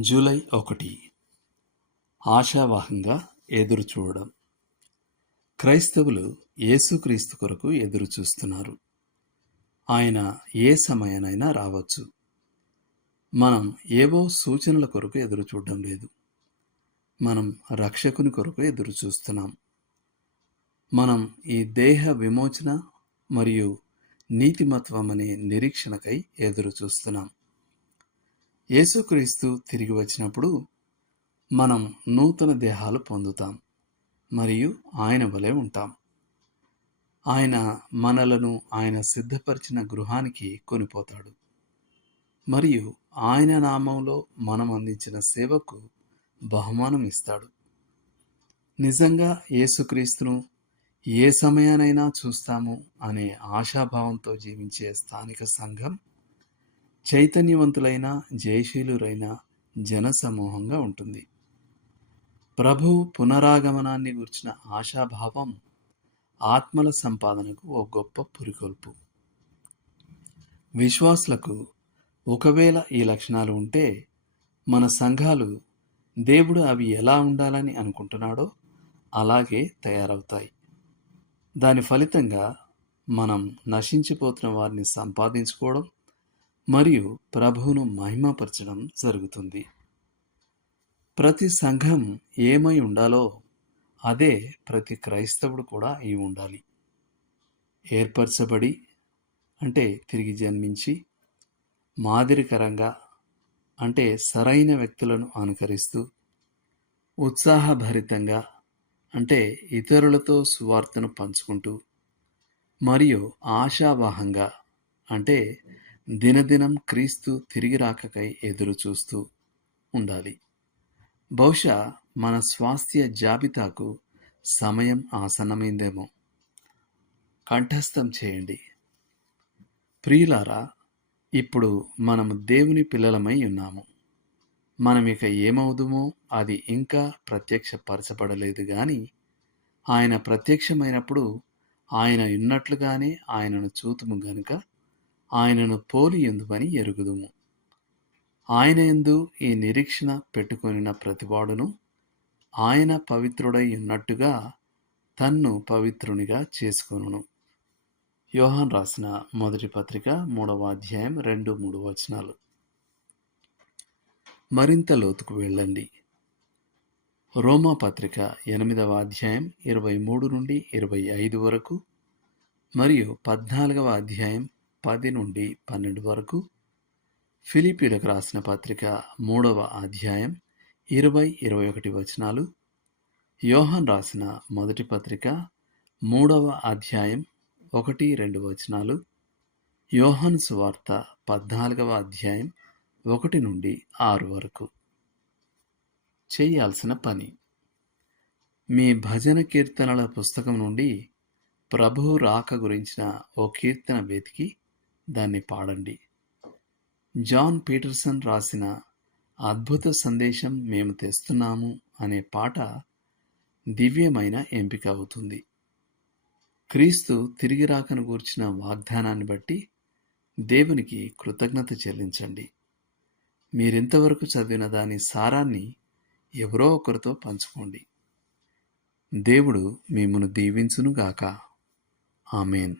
July ఒకటి. ఆశావాహంగా ఎదురు చూడడం. క్రైస్తవులు యేసుక్రీస్తు కొరకు ఎదురు చూస్తున్నారు. ఆయన ఏ సమయానైనా రావచ్చు. మనం ఏవో సూచనల కొరకు ఎదురు చూడడం లేదు. మనం రక్షకుని కొరకు ఎదురు చూస్తున్నాం. మనం ఈ దేహ విమోచన మరియు నీతిమత్వం అనే నిరీక్షణకై ఎదురు చూస్తున్నాం. యేసుక్రీస్తు తిరిగి వచ్చినప్పుడు మనం నూతన దేహాలు పొందుతాం మరియు ఆయన వలె ఉంటాం. ఆయన మనలను ఆయన సిద్ధపరిచిన గృహానికి కొనిపోతాడు. మరియు ఆయన నామంలో మనం అందించిన సేవకు బహుమానం ఇస్తాడు. నిజంగా యేసుక్రీస్తును ఏ సమయానైనా చూస్తాము అనే ఆశాభావంతో జీవించే స్థానిక సంఘం చైతన్యవంతులైన జయశీలురైన జనసమూహంగా ఉంటుంది. ప్రభు పునరాగమనాన్ని గుర్చిన ఆశాభావం ఆత్మల సంపాదనకు ఓ గొప్ప పురికొల్పు. విశ్వాసులకు ఒకవేళ ఈ లక్షణాలు ఉంటే మన సంఘాలు దేవుడు అవి ఎలా ఉండాలని అనుకుంటున్నాడో అలాగే తయారవుతాయి. దాని ఫలితంగా మనం నశించిపోతున్న వారిని సంపాదించుకోవడం మరియు ప్రభువును మహిమపరచడం జరుగుతుంది. ప్రతి సంఘం ఏమై ఉండాలో అదే ప్రతి క్రైస్తవుడు కూడా అయి ఉండాలి. ఏర్పరచబడి అంటే తిరిగి జన్మించి మాదిరికరంగా అంటే సరైన వ్యక్తులను అనుకరిస్తూ ఉత్సాహభరితంగా అంటే ఇతరులతో సువార్తను పంచుకుంటూ మరియు ఆశావాహంగా అంటే దినదినం క్రీస్తు తిరిగి రాకకై ఎదురు చూస్తూ ఉండాలి. బహుశా మన స్వాస్థ్య జాబితాకు సమయం ఆసన్నమైందేమో. కంఠస్థం చేయండి. ప్రియులారా ఇప్పుడు మనము దేవుని పిల్లలమై ఉన్నాము. మనం ఇక ఏమవుదుమో అది ఇంకా ప్రత్యక్షపరచబడలేదు కానీ ఆయన ప్రత్యక్షమైనప్పుడు ఆయన ఉన్నట్లుగానే ఆయనను చూతుము గనుక ఆయనను పోలి ఎందువని ఎరుగుదుము. ఆయన ఎందు ఈ నిరీక్షణ పెట్టుకొనిన ప్రతివాడును ఆయన పవిత్రుడై ఉన్నట్టుగా తన్ను పవిత్రునిగా చేసుకొనును. యోహాన్ రాసిన మొదటి పత్రిక మూడవ అధ్యాయం రెండు మూడు వచనాలు. మరింత లోతుకు వెళ్ళండి. రోమా పత్రిక ఎనిమిదవ అధ్యాయం ఇరవై మూడు నుండి ఇరవై ఐదు వరకు మరియు పద్నాలుగవ అధ్యాయం పది నుండి పన్నెండు వరకు ఫిలిపీలకు రాసిన పత్రిక మూడవ అధ్యాయం ఇరవై ఇరవై ఒకటి వచనాలు. యోహన్ రాసిన మొదటి పత్రిక మూడవ అధ్యాయం ఒకటి రెండు వచనాలు. యోహన్ సువార్త పద్నాలుగవ అధ్యాయం ఒకటి నుండి ఆరు వరకు. చేయాల్సిన పని. మీ భజన కీర్తనల పుస్తకం నుండి ప్రభువు రాక గురించిన ఓ కీర్తన వెతికి దాన్ని పాడండి. జాన్ పీటర్సన్ రాసిన అద్భుత సందేశం మేము తెస్తున్నాము అనే పాట దివ్యమైన ఎంపిక అవుతుంది. క్రీస్తు తిరిగి రాకను గూర్చిన వాగ్దానాన్ని బట్టి దేవునికి కృతజ్ఞత చెల్లించండి. మీరింతవరకు చదివిన దాని సారాన్ని ఎవరో ఒకరితో పంచుకోండి. దేవుడు మిమ్మను దీవించునుగాక. ఆమెన్.